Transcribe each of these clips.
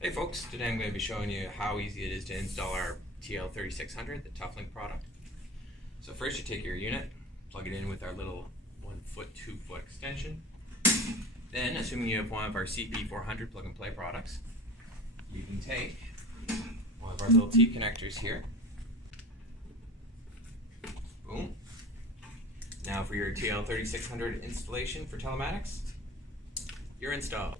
Hey folks, today I'm going to be showing you how easy it is to install our TL3600, the ToughLink product. So first you take your unit, plug it in with our little 1 foot, 2 foot extension. Then, assuming you have one of our CP400 plug and play products, you can take one of our little T connectors here. Boom. Now for your TL3600 installation for telematics, you're installed.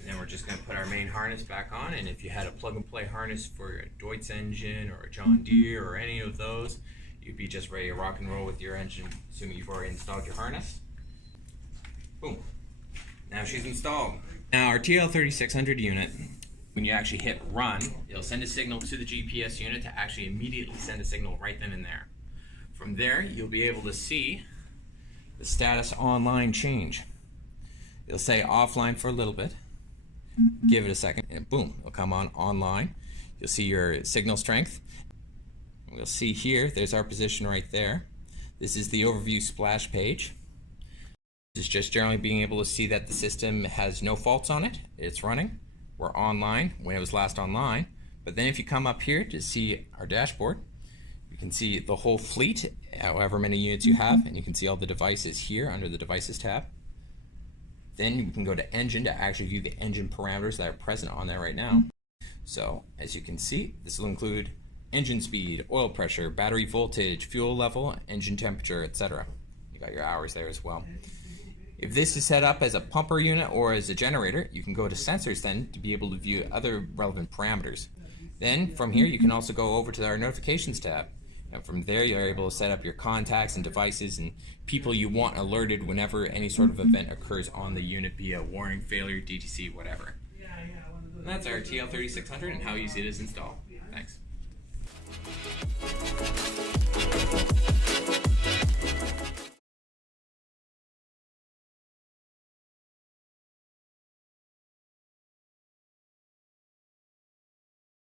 And then we're just going to put our main harness back on, and if you had a plug-and-play harness for a Deutz engine or a John Deere or any of those, you'd be just ready to rock and roll with your engine, assuming you've already installed your harness. Boom. Now she's installed. Now our TL3600 unit, when you actually hit run, it'll send a signal to the GPS unit to actually immediately send a signal right then and there. From there, you'll be able to see the status online change. It'll say offline for a little bit. Give it a second and boom, it'll come on online. You'll see your signal strength. We'll see here, there's our position right there. This is the overview splash page. This is just generally being able to see that the system has no faults on it. It's running. We're online when it was last online. But then if you come up here to see our dashboard, you can see the whole fleet, however many units you have, and you can see all the devices here under the Devices tab. Then you can go to Engine to actually view the engine parameters that are present on there right now. So as you can see, this will include engine speed, oil pressure, battery voltage, fuel level, engine temperature, etc. You got your hours there as well. If this is set up as a pumper unit or as a generator, you can go to Sensors then to be able to view other relevant parameters. Then from here you can also go over to our Notifications tab. And from there you're able to set up your contacts and devices and people you want alerted whenever any sort of event occurs on the unit, be a warning, failure, DTC, whatever. And that's our TL3600 and how easy it is to install. Thanks.